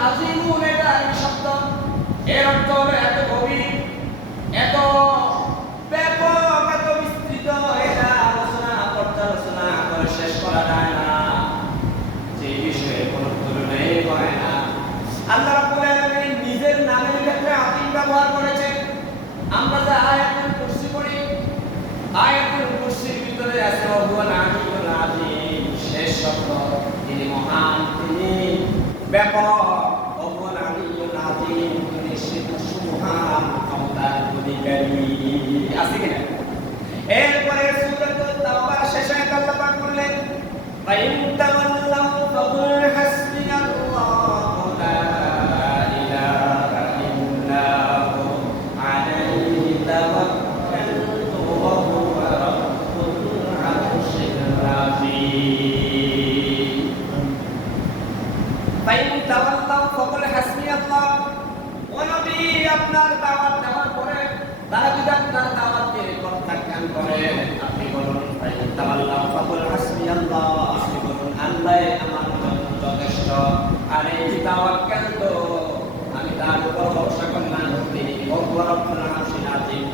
আজিমুন এটা আরবি শব্দ এর অর্থ হলো এত গভীর এত ব্যাপক এত বিস্তৃত এটা আলোচনা পর্যালোচনা করে শেষ করা যায় না যে বিষয়ে কোনো তুলনাই হয় না আল্লাহ রাব্বুল আলামিন নিজের নামের ক্ষেত্রে আযীম ব্যবহার করেছেন আমরা যে আয়াতুল কুরসি পড়ি আয়াতুল কুরসির ভিতরে আছে হুয়াল আলিয়ুল আযীম শেষ শব্দ তিনি মহান তিনি ব্যাপক হুয়াল আলিয়ুল আযীম তিনি সুমহান ক্ষমতার অধিকারী আছে কিনা এরপরে সূরাতুল তাওবার শেষে আল্লাহ পাক বললেন ফাইন তাওয়াক্কালতু আমি তার উপর ভরসা করলাম তিনি আযীম আযীম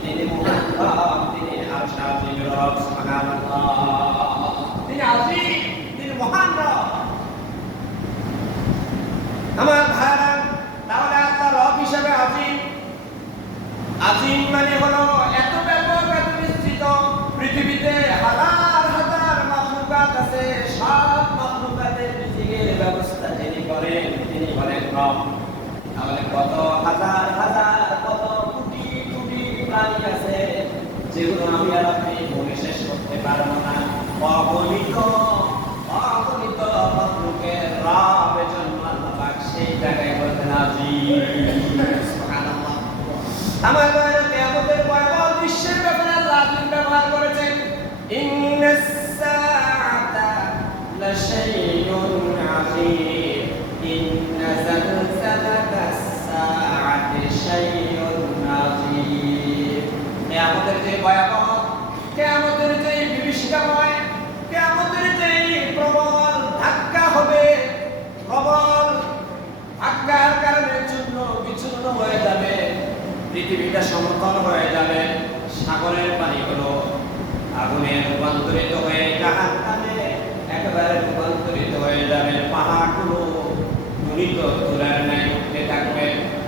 আমার তাহলে রব হিসাবে আজিম। আজিম মানে হলো এত ব্যাপক এত বিস্তৃত পৃথিবীতে হাজার হাজার মাখলুকাত আছে সব মাখলুকাতের রিজিকের ব্যবস্থা যিনি করেন তিনি হলেন রব। তাহলে কত হাজার হাজার, কত কোটি কোটি প্রাণী আছে যেগুলো আমি আর আপনি বলে শেষ করতে পারব না। অগণিত অগণিত মাখলুকের রব এজন্য আল্লাহ সেই জায়গায় আজিম সুবহানাল্লাহ। আমার বাইরে দৃশ্যের ব্যাপারে আল্লাহ ব্যবহার করেছেন। ইন্নাস বিচূর্ণ হয়ে যাবে পৃথিবীটা সমতল হয়ে যাবে সাগরের পানিগুলো আগুনে রূপান্তরিত হয়ে একেবারে রূপান্তরিত হয়ে যাবে পাহাড়গুলো। গুণিত তুলার ন্যায় উঠতে থাকবে।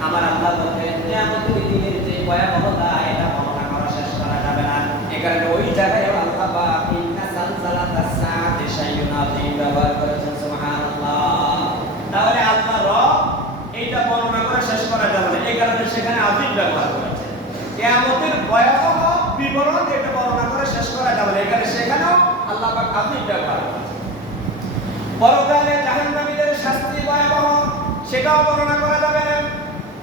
আমার আল্লাহ বলতেন যে আমাদের দিনের যে ভয়াবহতা, এটা বর্ণনা করা শেষ করা যাবে না। এ কারণে ওই জায়গায় আল্লাহ বা ইন্না সালসালাতাস সাআতি শাইউন ব্যবহার করেছেন, সুবহানাল্লাহ। তাহলে আল্লাহ রব এইটা বর্ণনা করে শেষ করা যাবে না। এই কারণে সেখানে আযীম ব্যবহার করেছে কিয়ামতের ভয়াবহ বিবরণ এটা বর্ণনা করে শেষ করা যাবে না। এখানে সেখানেও আল্লাহ পাক আযীম ব্যবহার করেছে পরকালে জাহান্নামীদের শাস্তি সেটাও বর্ণনা করা যাবে না।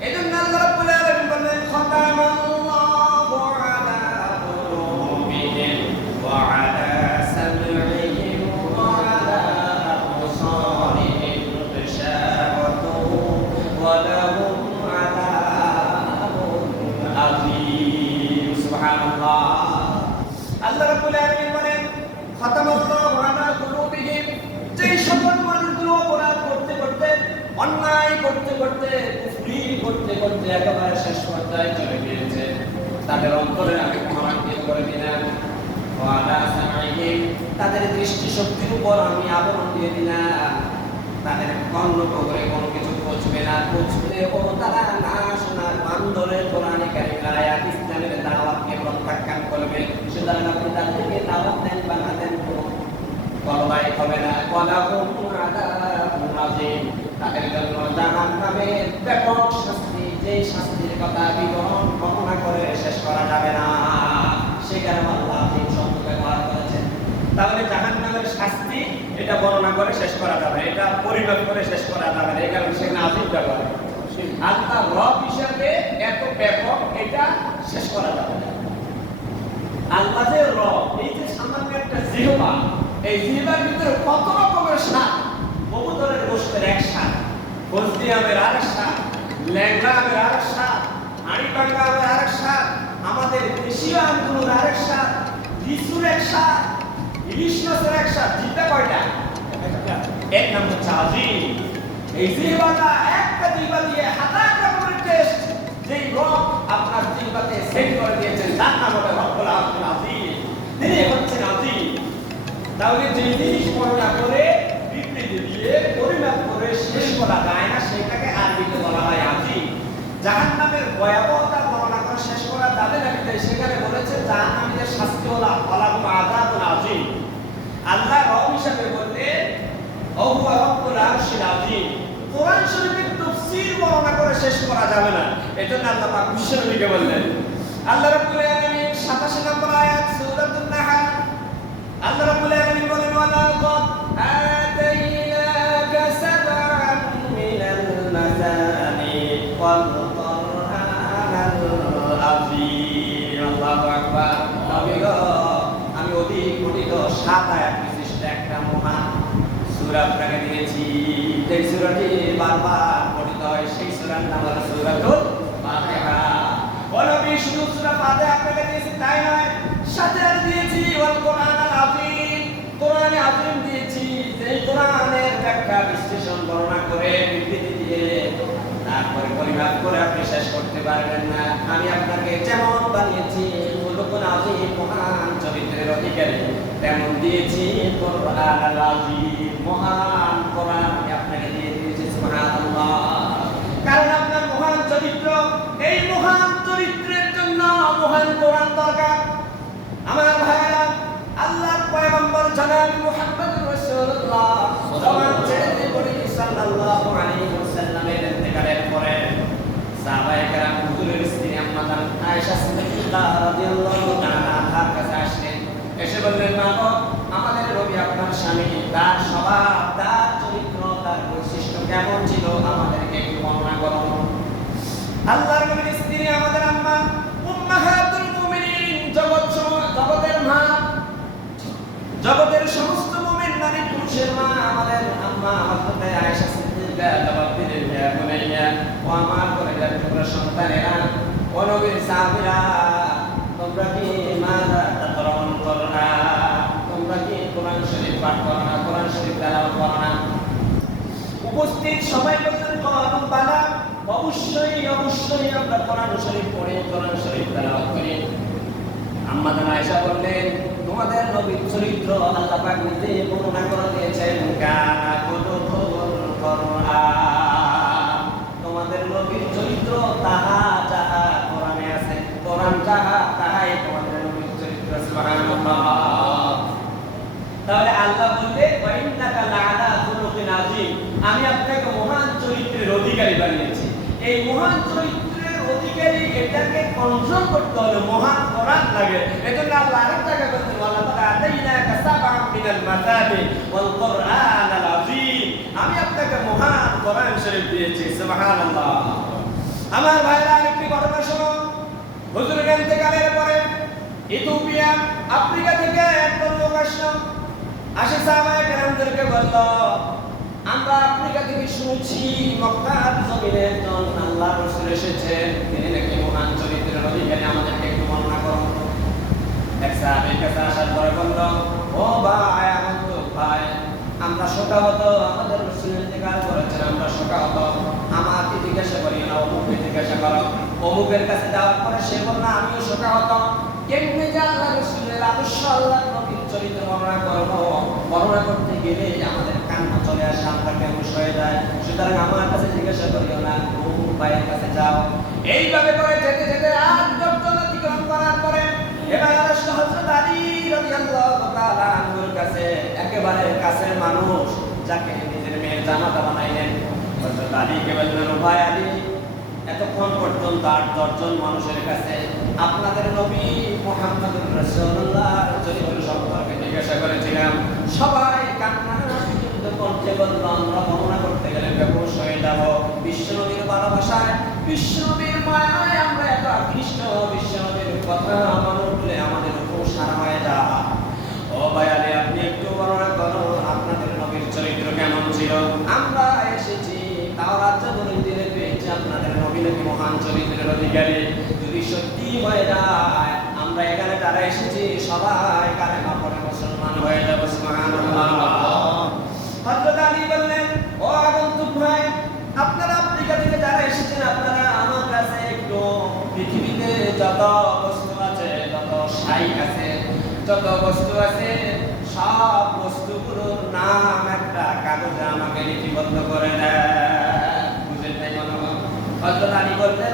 এজন্য আল্লাহ রাব্বুল আলামিন বললেন খতামাল্লাহু আলা কুলুবিহিম ওয়া আলা সাম'ইহিম ওয়া আলা আবসারিহিম গিশাওয়াতুন ওয়া লাহুম আযাবুন আযীম সুবহানাল্লাহ আল্লাহ রাব্বুল আলামিন বলেন খতামাল্লাহু আলা কুলুবিহিম যে সকল মানুষগুলো অপরাধ করতে করতে অন্যায় করতে করতে কুফরি করতে করতে একেবারে পর্যায়ে চলে গিয়েছে। তাদের অন্তরে আমি মহারান্বিত করে দিলাম। তাদের দৃষ্টি শক্তির উপর আমি আবরণ দিয়ে দিলাম। তাদের কর্ণ করে কোনো কিছু বুঝবে না বুঝলে ও তারা না শোনার বান্দরে কোরআনে কারিমের ইসলামের দাওয়াতকে প্রত্যাখ্যান করবে। সুতরাং আপনি তাদেরকে দাওয়াত দেন বা না দেন কলবাই হবে না। আযীম, তাদের জন্য জাহান্নামের ব্যাপক শাস্তি যে শাস্তির কথা বিবরণ বর্ণনা করে শেষ করা যাবে না। সেখানে আল্লাহ আযীম শব্দ ব্যবহার করেছেন। তাহলে জাহান্নামের শাস্তি এটা বর্ণনা করে শেষ করা যাবে এটা পরিমাপ করে শেষ করা যাবে না, এই কারণে সেখানে আযীম ব্যবহার আল্লাহ রব হিসাবে এত ব্যাপক এটা শেষ করা যাবে না। আল্লাহ যে রব, এই যে সামান্য একটা জিহবা, এই জিহবার ভিতরে কত রকমের স্বাদ? কবুতরের গোষ্ঠের এক বলতি আমের আরেক স্বাদ আরেক আরেক আমাদের আরেক এক ইলিশ মাছের এক কয়টা? এক নাম হচ্ছে আজিম এই একটা দিয়ে রকমের টেস্ট যেই আপনার জিহ্বাতে সেট করে দিয়েছেন, তার নাম হলো রব্বুল আলামিন তিনি হচ্ছেন তাহলে যে জিনিস বর্ণনা করে বিবৃতি দিয়ে পরিমাপ করে শেষ করা যায় আমি অতি গঠিত সাত আয়াত বিশিষ্ট একটা মহান সূরা আপনাকে দিয়েছি। যে সূরাটি বারবার পঠিত হয়, সেই সুরার নাম হলো সূরাতুল ফাতিহা। ও সূরা ফাতিহা আপনাকে দিয়েছি, তাই নয় সাথে আর দিয়েছি ওয়াল কোরআন আল আযীম কোরআনে আযীম দিয়েছি যেই কোরআনের ব্যাখ্যা বিশ্লেষণ বর্ণনা করে বিবৃতি দিয়ে তারপরে পরিমাপ করে আপনি শেষ করতে পারবেন না। আমি আপনাকে যেমন বানিয়েছি ফুলকুন আযীম মহান চরিত্রের অধিকারী, তেমন দিয়েছি কোরআন আল আযীম মহান কোরআন আপনাকে দিয়ে দিয়েছি, সুবহানাল্লাহ। কারণ আপনার মহান চরিত্র, এই মহান চরিত্রের জন্য মহান কোরআন দরকার। আমার ভাইরা আল্লাহর পয়গম্বর জনাব মুহাম্মদ রাসূলুল্লাহ সাল্লাল্লাহু আলাইহি ওয়াসাল্লামের ইন্তেকালের পরে সাহাবায়ে কেরাম হুজুরের স্ত্রী আম্মা জান আয়েশা সিদ্দিকা রাদিয়াল্লাহু তাআলা আনহার কাছে জগতের সমস্ত মুমিন নারী পুরুষের মা আমাদের আম্মা হযরত আয়েশা আমার কলেজার টুকরা সন্তানেরা উপস্থিত সবাই বললেন অবশ্যই অবশ্যই আমরা কোরআন শরীফ পড়ি, কোরআন শরীফ তেলাওয়াত করি। জান আয়েশা বললেন, তোমাদের নবীর চরিত্র আল্লাহ পাক নিজে বর্ণনা করে দিয়েছেন, কানা কুতুবুল কোরআন তোমাদের নবীর চরিত্র তাহা যাহা কোরআনে আছে কোরআন যাহা তাহাই তোমাদের নবীর চরিত্র সুবহানাল্লাহ তাহলে আল্লাহ আযীম। আমি আপনাকে মহান চরিত্রের অধিকারী বানিয়েছি। এই মহান চরিত্রের অধিকারী এটাকে কন্ট্রোল করতে হলে মহান কোরআন লাগে। এজন্য আল্লাহ আরেক জায়গায় বলছেন ওয়ালা তাআলা আতাইনাকা সাবআন মিনাল মাসানি ওয়াল কোরআন আল আযীম। আমি আপনাকে মহান কোরআন শরীফ দিয়েছি, সুবহানাল্লাহ। আমার ভাইরা, আরেকটি ঘটনা শোনো হুজুরের ইন্তেকালের পরে ইথিওপিয়া আফ্রিকা থেকে লোক আসলো আসে কেরামদেরকে বলল, আমরা আফ্রিকা থেকে শুনছি মক্কার জমিনে একজন আল্লাহ রাসূল এসেছেন তিনি নাকি মহান চরিত্রের আমাদেরকে একটু বর্ণনা এক সাহাবীর কাছে আসার পরে বলল, ও ভাই আমার তো ভাই, আমরা শোকাহত। আমাদের রাসূল ইন্তেকাল করেছেন, আমরা শোকাহত। আমাকে জিজ্ঞাসা করি না, অমুককে জিজ্ঞাসা করো। অমুকের কাছে যাওয়ার পরে সে বলল, আমিও শোকাহত। কেমনে আল্লাহ রসুলের আদর্শ কাছে মানুষ যাকে নিজের মেয়ের জামাতা বানাইলেন। হযরত আলীকে ভাই আলী, এতক্ষণ পর্যন্ত আট দশজন মানুষের কাছে আপনাদের নবী মোহাম্মদুর রাসূলুল্লাহ চরিত্র সম্পর্কে জিজ্ঞাসা করেছিলাম, সবাই কান্না কিন্তু কণ্ঠে বলল আমরা বর্ণনা করতে গেলে বেহুশ হয়ে যাব বিশ্বনবীর ভালোবাসায় বিশ্বনবীর মায়ায় আমরা এত আকৃষ্ট বিশ্বনবীর কথা মনে উঠলে আমাদের উপর সারা হয়ে যায়। ও ভাই আলী, আপনি একটু বর্ণনা করুন আপনাদের নবীর চরিত্র কেমন ছিল? আমরা এসেছি তাওরাত বলে দিলে পেয়েছি, আপনাদের নবী মহান চরিত্রের অধিকারী। সত্যি হয়ে যায়। আমরা এখানে তারা এসেছি, সবাই কারে কাপড়ে মুসলমান হয়ে যাব আপনারা এসেছেন, আপনারা আমার কাছে পৃথিবীতে যত আছে আছে আছে, সব নাম একটা আমাকে লিপিবদ্ধ করে দেয় বুঝেন তাই মনে হয় বললেন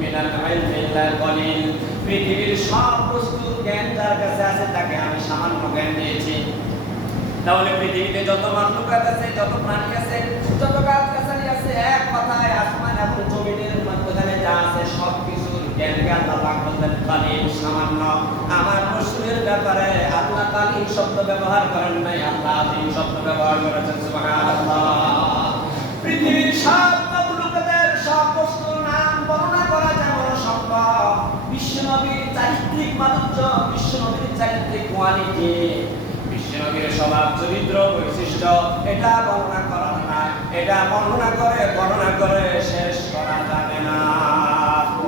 মিনাল যা আছে সামান্য। আমার ব্যাপারে আল্লাহ কালিল শব্দ ব্যবহার করেন নাই, আল্লাহ শব্দ ব্যবহার করেছেন, সুবহানাল্লাহ পৃথিবীর সব মাখলুকাতের সব বস্তুর নাম বর্ণনা করা যেমন সম্ভব বিশ্বনবীর চারিত্রিক মাধুর্য বিশ্বনবীর চারিত্রিক কোয়ালিটি বিশ্বনবীর স্বভাব চরিত্র বৈশিষ্ট্য এটা বর্ণনা করা না এটা বর্ণনা করে বর্ণনা করে শেষ করা যাবে না।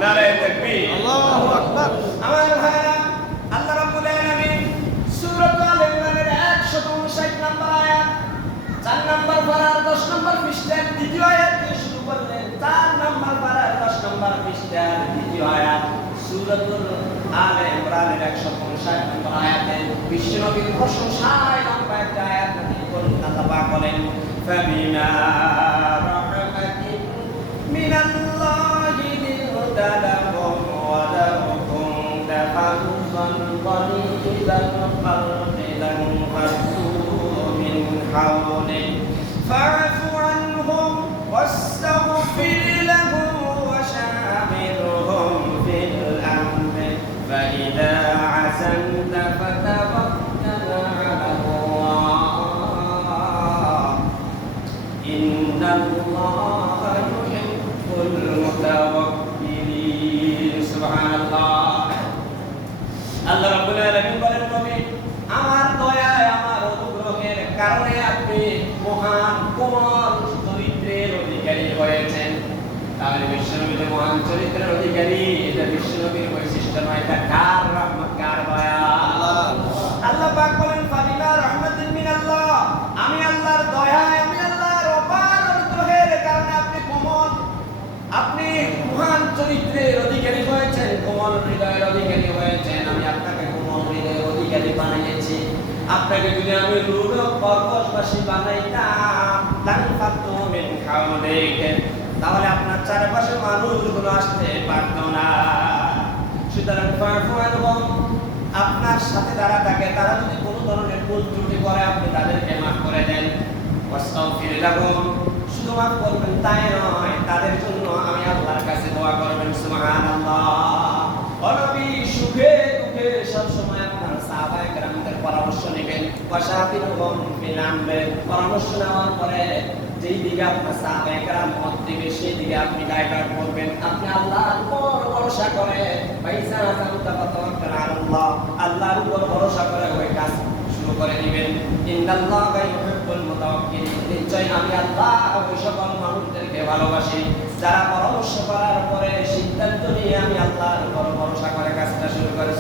নারে তাকবীর। আল্লাহু আকবার। আমার ভাইরা আল্লাহ রাব্বুল আলামিন সূরাত আল ইমরানের 159 নম্বর আয়াত 4 নম্বর পারার 10 নম্বর পৃষ্ঠার দ্বিতীয় আয়াত দিয়ে শুরু করলেন। 4 নম্বর পারার 10 নম্বর পৃষ্ঠার দ্বিতীয় আয়াত সূরাতুল আল ইমরানের 159 নম্বর আয়াতে। বিশ্বনবীর প্রশংসায় লম্বা একটা আয়াত নাকি করুন আল্লাহ পাক বলেন ফাবিমা রাহমাতিন মিনাল্লাহি লিনতালাহুম ওয়া লাহুম তাফাদুন qalilan qalbi lan fasu min hawli fa'fu anhum wastaghfir lahum wa shawirhum fil amri fa idza عزمت فتوكل على الله إن الله يحب المتوكلين سبحان الله আল্লাহ রাব্বুল আলামিন বলেন নবী আমার দয়ায় আমার অনুগ্রহের কারণে আপনি মহান কোমল চরিত্রের অধিকারী হয়েছেন তাহলে বিশ্বনবী যে মহান চরিত্রের অধিকারী এটা বিশ্বনবীর বৈশিষ্ট্য নয় এটা কার আপনাকে যদি আমি কর্কশবাসী বানাইতাম তাহলে আপনার চারপাশে মানুষগুলো আসতে পারত না। সুতরাং আনহুম আপনার সাথে যারা থাকে, তারা যদি কোনো ধরনের ভুল ত্রুটি করে, আপনি তাদেরকে মাফ করে দেন। ওয়াস্তাগফির লাহুম শুধু মাফ করবেন তাই নয়, তাদের জন্য আমি আল্লাহর কাছে দোয়া করবেন সুখে দুঃখে সময় আপনার সাহাবায়ে কেরামদের পরামর্শ নেবেন। পরামর্শ নেওয়ার পরে যেই দিকে আপনার মত দিবে, সেই দিকে আপনি গাইড করবেন। আপনি আল্লাহর উপর ভরসা করে পয়সা আল্লাহর উপর ভরসা করে ওই কাজ শুরু করে দিবেন। নিশ্চয় আমি আল্লাহ ওই সকল মানুষদেরকে ভালোবাসি। যারা পরামর্শ করার পরে সিদ্ধান্ত নিয়ে আমি আল্লাহর উপর